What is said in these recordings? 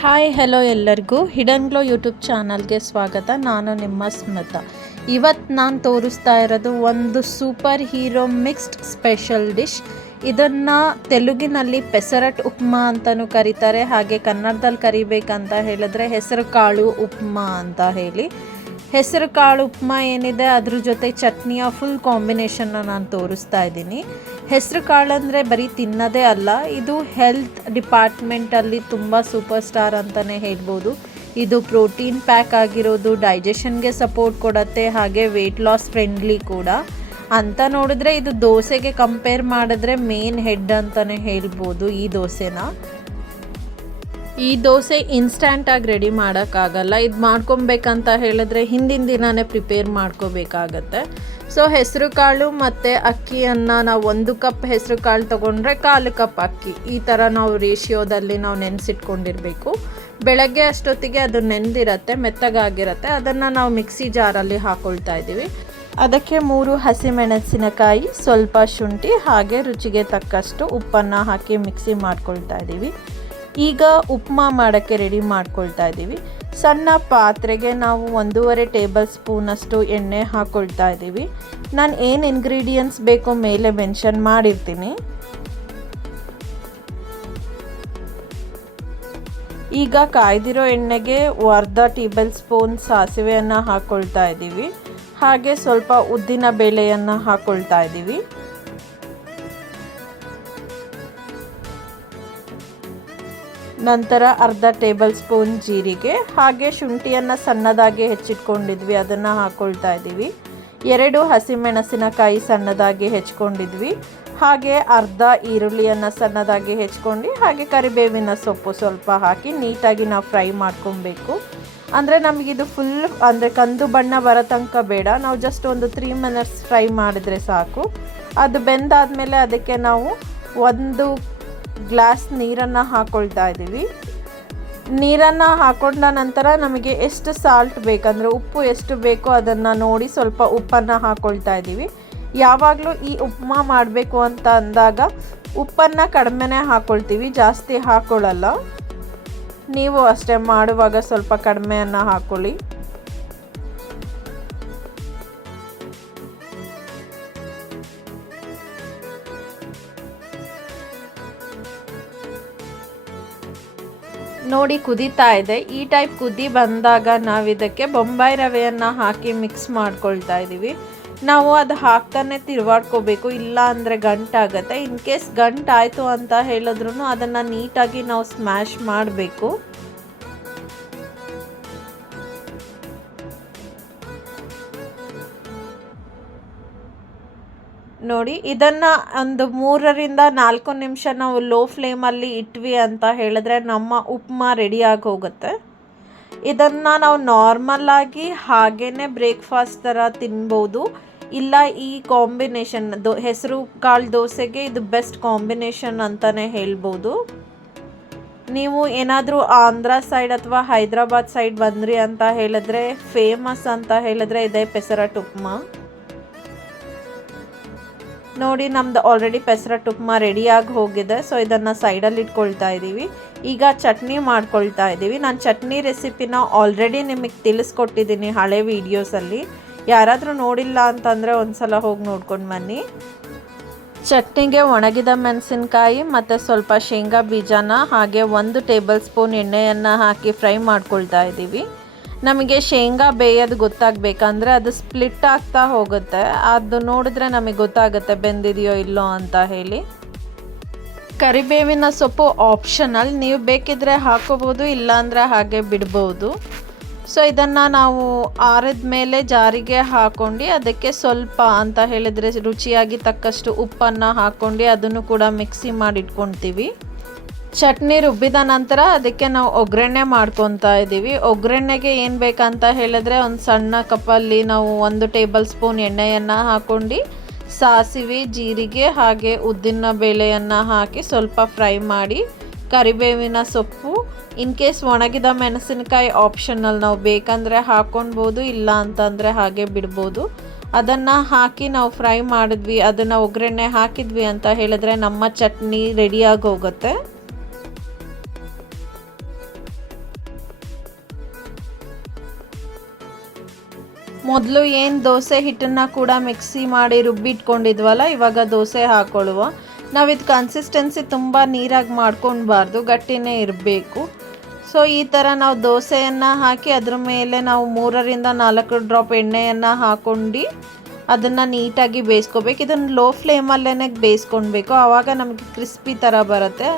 Hi hello ಎಲ್ಲರಿಗೂ. Hidden glow YouTube ಚಾನಲ್ಗೆ ಸ್ವಾಗತ. ನಾನು ನಿಮ್ಮ ಸ್ಮಿತ. ಇವತ್ತು ನಾನು ತೋರಿಸ್ತಾ ಇರೋದು ಒಂದು super hero mixed special dish. ಇದನ್ನು ತೆಲುಗಿನಲ್ಲಿ ಪೆಸರಟ್ ಉಪ್ಮಾ ಅಂತಲೂ ಕರೀತಾರೆ. ಹಾಗೆ ಕನ್ನಡದಲ್ಲಿ ಕರಿಬೇಕಂತ ಹೇಳಿದ್ರೆ ಹೆಸರು ಕಾಳು ಉಪ್ಮಾ ಅಂತ ಹೇಳಿ. ಹೆಸರು ಕಾಳು ಉಪ್ಮಾ ಏನಿದೆ, ಅದ್ರ ಜೊತೆ ಚಟ್ನಿಯ ಫುಲ್ ಕಾಂಬಿನೇಷನ್ನ ನಾನು ತೋರಿಸ್ತಾ ಇದ್ದೀನಿ. ಹೆಸರು ಕಾಳು ಅಂದರೆ ಬರೀ ತಿನ್ನೋದೇ ಅಲ್ಲ, ಇದು ಹೆಲ್ತ್ ಡಿಪಾರ್ಟ್ಮೆಂಟಲ್ಲಿ ತುಂಬ ಸೂಪರ್ ಸ್ಟಾರ್ ಅಂತಲೇ ಹೇಳ್ಬೋದು. ಇದು ಪ್ರೋಟೀನ್ ಪ್ಯಾಕ್ ಆಗಿರೋದು ಡೈಜೆಷನ್ಗೆ ಸಪೋರ್ಟ್ ಕೊಡುತ್ತೆ, ಹಾಗೆ ವೆಯ್ಟ್ ಲಾಸ್ ಫ್ರೆಂಡ್ಲಿ ಕೂಡ. ಅಂತ ನೋಡಿದ್ರೆ ಇದು ದೋಸೆಗೆ ಕಂಪೇರ್ ಮಾಡಿದ್ರೆ ಮೇನ್ ಹೆಡ್ ಅಂತಲೇ ಹೇಳ್ಬೋದು ಈ ದೋಸೆನ. ಈ ದೋಸೆ ಇನ್ಸ್ಟ್ಯಾಂಟಾಗಿ ರೆಡಿ ಮಾಡೋಕ್ಕಾಗಲ್ಲ. ಇದು ಮಾಡ್ಕೊಬೇಕಂತ ಹೇಳಿದ್ರೆ ಹಿಂದಿನ ದಿನವೇ ಪ್ರಿಪೇರ್ ಮಾಡ್ಕೋಬೇಕಾಗತ್ತೆ. ಸೊ ಹೆಸರು ಕಾಳು ಮತ್ತು ಅಕ್ಕಿಯನ್ನು ನಾವು ಒಂದು ಕಪ್ ಹೆಸರು ಕಾಳು ತೊಗೊಂಡ್ರೆ ಕಾಲು ಕಪ್ ಅಕ್ಕಿ. ಈ ಥರ ನಾವು ರೇಷಿಯೋದಲ್ಲಿ ನಾವು ನೆನೆಸಿಟ್ಕೊಂಡಿರಬೇಕು. ಬೆಳಗ್ಗೆ ಅಷ್ಟೊತ್ತಿಗೆ ಅದು ನೆಂದಿರತ್ತೆ, ಮೆತ್ತಗಾಗಿರತ್ತೆ. ಅದನ್ನು ನಾವು ಮಿಕ್ಸಿ ಜಾರಲ್ಲಿ ಹಾಕ್ಕೊಳ್ತಾ ಇದ್ದೀವಿ. ಅದಕ್ಕೆ ಮೂರು ಹಸಿಮೆಣಸಿನಕಾಯಿ, ಸ್ವಲ್ಪ ಶುಂಠಿ, ಹಾಗೆ ರುಚಿಗೆ ತಕ್ಕಷ್ಟು ಉಪ್ಪನ್ನು ಹಾಕಿ ಮಿಕ್ಸಿ ಮಾಡ್ಕೊಳ್ತಾ ಇದ್ದೀವಿ. ಈಗ ಉಪ್ಮಾ ಮಾಡೋಕ್ಕೆ ರೆಡಿ ಮಾಡ್ಕೊಳ್ತಾ ಇದ್ದೀವಿ. ಸಣ್ಣ ಪಾತ್ರೆಗೆ ನಾವು ಒಂದೂವರೆ ಟೇಬಲ್ ಸ್ಪೂನಷ್ಟು ಎಣ್ಣೆ ಹಾಕ್ಕೊಳ್ತಾ ಇದ್ದೀವಿ. ನಾನು ಏನು ಇಂಗ್ರೀಡಿಯೆಂಟ್ಸ್ ಬೇಕೋ ಮೇಲೆ ಮೆನ್ಷನ್ ಮಾಡಿರ್ತೀನಿ. ಈಗ ಕಾಯ್ದಿರೋ ಎಣ್ಣೆಗೆ ಅರ್ಧ ಟೇಬಲ್ ಸ್ಪೂನ್ ಸಾಸಿವೆಯನ್ನು ಹಾಕ್ಕೊಳ್ತಾ ಇದ್ದೀವಿ. ಹಾಗೆ ಸ್ವಲ್ಪ ಉದ್ದಿನ ಬೇಳೆಯನ್ನು ಹಾಕ್ಕೊಳ್ತಾ ಇದ್ದೀವಿ. ನಂತರ ಅರ್ಧ ಟೇಬಲ್ ಸ್ಪೂನ್ ಜೀರಿಗೆ, ಹಾಗೆ ಶುಂಠಿಯನ್ನು ಸಣ್ಣದಾಗಿ ಹೆಚ್ಚಿಟ್ಕೊಂಡಿದ್ವಿ, ಅದನ್ನು ಹಾಕ್ಕೊಳ್ತಾ ಇದ್ದೀವಿ. ಎರಡು ಹಸಿಮೆಣಸಿನಕಾಯಿ ಸಣ್ಣದಾಗಿ ಹೆಚ್ಕೊಂಡಿದ್ವಿ ಹಾಗೆ ಅರ್ಧ ಈರುಳ್ಳಿಯನ್ನು ಸಣ್ಣದಾಗಿ ಹೆಚ್ಕೊಂಡು ಹಾಗೆ ಕರಿಬೇವಿನ ಸೊಪ್ಪು ಸ್ವಲ್ಪ ಹಾಕಿ ನೀಟಾಗಿ ನಾವು ಫ್ರೈ ಮಾಡ್ಕೊಬೇಕು. ಅಂದರೆ ನಮಗಿದು ಫುಲ್ ಅಂದರೆ ಕಂದು ಬಣ್ಣ ಬರೋ ತನಕ ಬೇಡ, ನಾವು ಜಸ್ಟ್ ಒಂದು ತ್ರೀ ಮಿನಿಟ್ಸ್ ಫ್ರೈ ಮಾಡಿದರೆ ಸಾಕು. ಅದು ಬೆಂದಾದಮೇಲೆ ಅದಕ್ಕೆ ನಾವು ಒಂದು ಗ್ಲಾಸ್ ನೀರನ್ನು ಹಾಕೊಳ್ತಾ ಇದ್ದೀವಿ. ನೀರನ್ನು ಹಾಕೊಂಡ ನಂತರ ನಮಗೆ ಎಷ್ಟು ಸಾಲ್ಟ್ ಬೇಕಂದರೆ ಉಪ್ಪು ಎಷ್ಟು ಬೇಕೋ ಅದನ್ನು ನೋಡಿ ಸ್ವಲ್ಪ ಉಪ್ಪನ್ನು ಹಾಕೊಳ್ತಾ ಇದ್ದೀವಿ. ಯಾವಾಗಲೂ ಈ ಉಪ್ಮಾ ಮಾಡಬೇಕು ಅಂತ ಅಂದಾಗ ಉಪ್ಪನ್ನು ಕಡಿಮೆನೇ ಹಾಕ್ಕೊಳ್ತೀವಿ ಜಾಸ್ತಿ ಹಾಕ್ಕೊಳ್ಳಲ್ಲ ನೀವು ಅಷ್ಟೇ ಮಾಡುವಾಗ ಸ್ವಲ್ಪ ಕಡಿಮೆಯನ್ನು ಹಾಕ್ಕೊಳ್ಳಿ ನೋಡಿ ಕುದೀತಾ ಇದೆ. ಈ ಟೈಪ್ ಕುದಿ ಬಂದಾಗ ನಾವು ಇದಕ್ಕೆ ಬೊಂಬಾಯಿ ರವೆಯನ್ನು ಹಾಕಿ ಮಿಕ್ಸ್ ಮಾಡ್ಕೊಳ್ತಾ ಇದ್ದೀವಿ ನಾವು ಅದು ಹಾಕ್ತಾನೆ ತಿರುವಾಡ್ಕೋಬೇಕು. ಇಲ್ಲ ಅಂದರೆ ಗಂಟಾಗತ್ತೆ ಇನ್ ಕೇಸ್ ಗಂಟಾಯಿತು ಅಂತ ಹೇಳಿದ್ರು ಅದನ್ನು ನೀಟಾಗಿ ನಾವು ಸ್ಮ್ಯಾಶ್ ಮಾಡಬೇಕು. ನೋಡಿ, ಇದನ್ನು ಒಂದು ಮೂರರಿಂದ ನಾಲ್ಕು ನಿಮಿಷ ನಾವು ಲೋ ಫ್ಲೇಮಲ್ಲಿ ಇಟ್ವಿ ಅಂತ ಹೇಳಿದ್ರೆ ನಮ್ಮ ಉಪ್ಮಾ ರೆಡಿಯಾಗಿ ಹೋಗುತ್ತೆ. ಇದನ್ನು ನಾವು ನಾರ್ಮಲಾಗಿ ಹಾಗೇ ಬ್ರೇಕ್ಫಾಸ್ಟ್ ಥರ ತಿನ್ಬೋದು. ಇಲ್ಲ, ಈ ಕಾಂಬಿನೇಷನ್ ಹೆಸರು ಕಾಳು ದೋಸೆಗೆ ಇದು ಬೆಸ್ಟ್ ಕಾಂಬಿನೇಷನ್ ಅಂತಲೇ ಹೇಳ್ಬೋದು. ನೀವು ಏನಾದರೂ ಆಂಧ್ರ ಸೈಡ್ ಅಥವಾ ಹೈದ್ರಾಬಾದ್ ಸೈಡ್ ಬಂದ್ರಿ ಅಂತ ಹೇಳಿದ್ರೆ ಫೇಮಸ್ ಅಂತ ಹೇಳಿದ್ರೆ ಇದೆ ಪೆಸರಟ್ ಉಪ್ಮಾ. ನೋಡಿ, ನಮ್ದು ಆಲ್ರೆಡಿ ಪೆಸರ ಟುಕ್ಮಾ ರೆಡಿಯಾಗಿ ಹೋಗಿದೆ. ಸೊ ಇದನ್ನು ಸೈಡಲ್ಲಿ ಇಟ್ಕೊಳ್ತಾ ಇದ್ದೀವಿ ಈಗ ಚಟ್ನಿ ಮಾಡ್ಕೊಳ್ತಾ ಇದ್ದೀವಿ ನಾನು ಚಟ್ನಿ ರೆಸಿಪಿನ ಆಲ್ರೆಡಿ ನಿಮಗೆ ತಿಳಿಸ್ಕೊಟ್ಟಿದ್ದೀನಿ ಹಳೆ ವೀಡಿಯೋಸಲ್ಲಿ ಯಾರಾದರೂ ನೋಡಿಲ್ಲ ಅಂತಂದರೆ ಒಂದು ಸಲ ಹೋಗಿ ನೋಡ್ಕೊಂಡು ಬನ್ನಿ. ಚಟ್ನಿಗೆ ಒಣಗಿದ ಮೆಣಸಿನ್ಕಾಯಿ ಮತ್ತು ಸ್ವಲ್ಪ ಶೇಂಗಾ ಬೀಜನ ಹಾಗೆ ಒಂದು ಟೇಬಲ್ ಸ್ಪೂನ್ ಎಣ್ಣೆಯನ್ನು ಹಾಕಿ ಫ್ರೈ ಮಾಡ್ಕೊಳ್ತಾ ಇದ್ದೀವಿ ನಮಗೆ ಶೇಂಗಾ ಬೇಯೋದು ಗೊತ್ತಾಗಬೇಕಂದ್ರೆ ಅದು ಸ್ಪ್ಲಿಟ್ ಆಗ್ತಾ ಹೋಗುತ್ತೆ. ಅದು ನೋಡಿದ್ರೆ ನಮಗೆ ಗೊತ್ತಾಗುತ್ತೆ ಬೆಂದಿದೆಯೋ ಇಲ್ಲೋ ಅಂತ ಹೇಳಿ. ಕರಿಬೇವಿನ ಸೊಪ್ಪು ಆಪ್ಷನಲ್ ನೀವು ಬೇಕಿದ್ರೆ ಹಾಕೋಬೋದು, ಇಲ್ಲಾಂದರೆ ಹಾಗೆ ಬಿಡ್ಬೋದು. ಸೊ ಇದನ್ನು ನಾವು ಆರಿದ ಮೇಲೆ ಜಾರಿಗೆ ಹಾಕೊಂಡು ಅದಕ್ಕೆ ಸ್ವಲ್ಪ ಅಂತ ಹೇಳಿದರೆ ರುಚಿಯಾಗಿ ತಕ್ಕಷ್ಟು ಉಪ್ಪನ್ನು ಹಾಕ್ಕೊಂಡು ಅದನ್ನು ಕೂಡ ಮಿಕ್ಸಿ ಮಾಡಿ ಇಟ್ಕೊಳ್ತೀವಿ ಚಟ್ನಿ ರುಬ್ಬಿದ ನಂತರ ಅದಕ್ಕೆ ನಾವು ಒಗ್ಗರಣೆ ಮಾಡ್ಕೊತಾ ಇದ್ದೀವಿ. ಒಗ್ಗರಣೆಗೆ ಏನು ಬೇಕಂತ ಹೇಳಿದ್ರೆ ಒಂದು ಸಣ್ಣ ಕಪ್ಪಲ್ಲಿ ನಾವು ಒಂದು ಟೇಬಲ್ ಸ್ಪೂನ್ ಎಣ್ಣೆಯನ್ನು ಹಾಕ್ಕೊಂಡು ಸಾಸಿವೆ, ಜೀರಿಗೆ ಹಾಗೆ ಉದ್ದಿನ ಬೇಳೆಯನ್ನು ಹಾಕಿ ಸ್ವಲ್ಪ ಫ್ರೈ ಮಾಡಿ ಕರಿಬೇವಿನ ಸೊಪ್ಪು. ಇನ್ ಕೇಸ್ ಒಣಗಿದ ಮೆಣಸಿನಕಾಯಿ ಆಪ್ಷನಲ್ ನಾವು ಬೇಕಂದರೆ ಹಾಕ್ಕೊಳ್ಬೋದು ಇಲ್ಲ ಅಂತಂದರೆ ಹಾಗೆ ಬಿಡ್ಬೋದು. ಅದನ್ನು ಹಾಕಿ ನಾವು ಫ್ರೈ ಮಾಡಿದ್ವಿ, ಅದನ್ನು ಒಗ್ಗರಣೆ ಹಾಕಿದ್ವಿ ಅಂತ ಹೇಳಿದ್ರೆ ನಮ್ಮ ಚಟ್ನಿ ರೆಡಿಯಾಗಿ ಹೋಗುತ್ತೆ ಮೊದಲು ಏನು ದೋಸೆ ಹಿಟ್ಟನ್ನು ಕೂಡ ಮಿಕ್ಸಿ ಮಾಡಿ ರುಬ್ಬಿಟ್ಕೊಂಡಿದ್ವಲ್ಲ, ಇವಾಗ ದೋಸೆ ಹಾಕೊಳ್ಳುವ ನಾವು ಇದು ಕನ್ಸಿಸ್ಟೆನ್ಸಿ ತುಂಬ ನೀರಾಗಿ ಮಾಡ್ಕೊಳ್ಬಾರ್ದು ಗಟ್ಟಿನೇ ಇರಬೇಕು. ಸೊ ಈ ಥರ ನಾವು ದೋಸೆಯನ್ನು ಹಾಕಿ ಅದ್ರ ಮೇಲೆ ನಾವು ಮೂರರಿಂದ ನಾಲ್ಕು ಡ್ರಾಪ್ ಎಣ್ಣೆಯನ್ನು ಹಾಕೊಂಡು ಅದನ್ನು ನೀಟಾಗಿ ಬೇಯಿಸ್ಕೋಬೇಕು. ಇದನ್ನು ಲೋ ಫ್ಲೇಮಲ್ಲೇ ಬೇಯಿಸ್ಕೊಳ್ಬೇಕು ಆವಾಗ ನಮಗೆ ಕ್ರಿಸ್ಪಿ ಥರ ಬರುತ್ತೆ.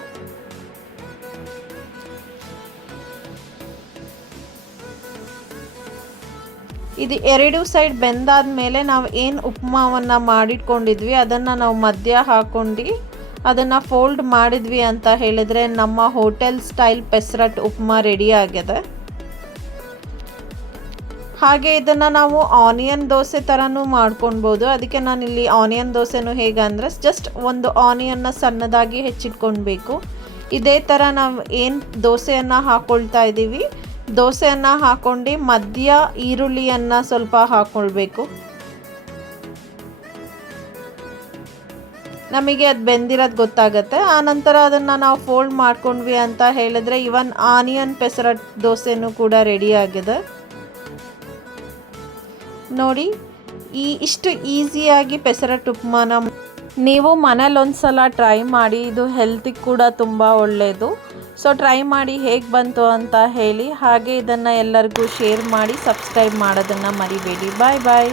ಇದು ಎರಡು ಸೈಡ್ ಬೆಂದಾದ ಮೇಲೆ ನಾವು ಏನು ಉಪ್ಮಾವನ್ನು ಮಾಡಿಟ್ಕೊಂಡಿದ್ವಿ, ಅದನ್ನು ನಾವು ಮಧ್ಯ ಹಾಕೊಂಡು ಅದನ್ನು ಫೋಲ್ಡ್ ಮಾಡಿದ್ವಿ ಅಂತ ಹೇಳಿದರೆ ನಮ್ಮ hotel style pesarattu upma ready ಆಗಿದೆ. ಹಾಗೆ ಇದನ್ನು ನಾವು ಆನಿಯನ್ ದೋಸೆ ಥರನೂ ಮಾಡ್ಕೊಳ್ಬೋದು ಅದಕ್ಕೆ ನಾನು ಇಲ್ಲಿ ಆನಿಯನ್ ದೋಸೆನೂ ಹೇಗೆ ಅಂದರೆ ಜಸ್ಟ್ ಒಂದು ಆನಿಯನ್ನ ಸಣ್ಣದಾಗಿ ಹೆಚ್ಚಿಟ್ಕೊಳ್ಬೇಕು ಇದೇ ಥರ ನಾವು ಏನು ದೋಸೆಯನ್ನು ಹಾಕ್ಕೊಳ್ತಾ ಇದ್ದೀವಿ ದೋಸೆಯನ್ನು ಹಾಕ್ಕೊಂಡು ಮಧ್ಯ ಈರುಳ್ಳಿಯನ್ನು ಸ್ವಲ್ಪ ಹಾಕ್ಕೊಳ್ಬೇಕು ನಮಗೆ ಅದು ಬೆಂದಿರೋದು ಗೊತ್ತಾಗುತ್ತೆ. ಆನಂತರ ಅದನ್ನು ನಾವು ಫೋಲ್ಡ್ ಮಾಡ್ಕೊಂಡ್ವಿ ಅಂತ ಹೇಳಿದ್ರೆ ಇವನ್ ಆನಿಯನ್ ಪೆಸರಟ್ ದೋಸೆನೂ ಕೂಡ ರೆಡಿ ಆಗಿದೆ. ನೋಡಿ, ಈ ಇಷ್ಟು ಈಸಿಯಾಗಿ ಪೆಸರಟ್ ಉಪ್ಮಾನ ನೀವು ಮನೇಲಿ ಒಂದ್ಸಲ ಟ್ರೈ ಮಾಡಿ, ಇದು ಹೆಲ್ತಿಗೆ ಕೂಡ ತುಂಬ ಒಳ್ಳೆಯದು ಸೊ ಟ್ರೈ ಮಾಡಿ ಹೇಗೆ ಬಂತು ಅಂತ ಹೇಳಿ ಹಾಗೆ ಇದನ್ನು ಎಲ್ಲರಿಗೂ ಶೇರ್ ಮಾಡಿ ಸಬ್ಸ್ಕ್ರೈಬ್ ಮಾಡೋದನ್ನು ಮರಿಬೇಡಿ. ಬಾಯ್ ಬಾಯ್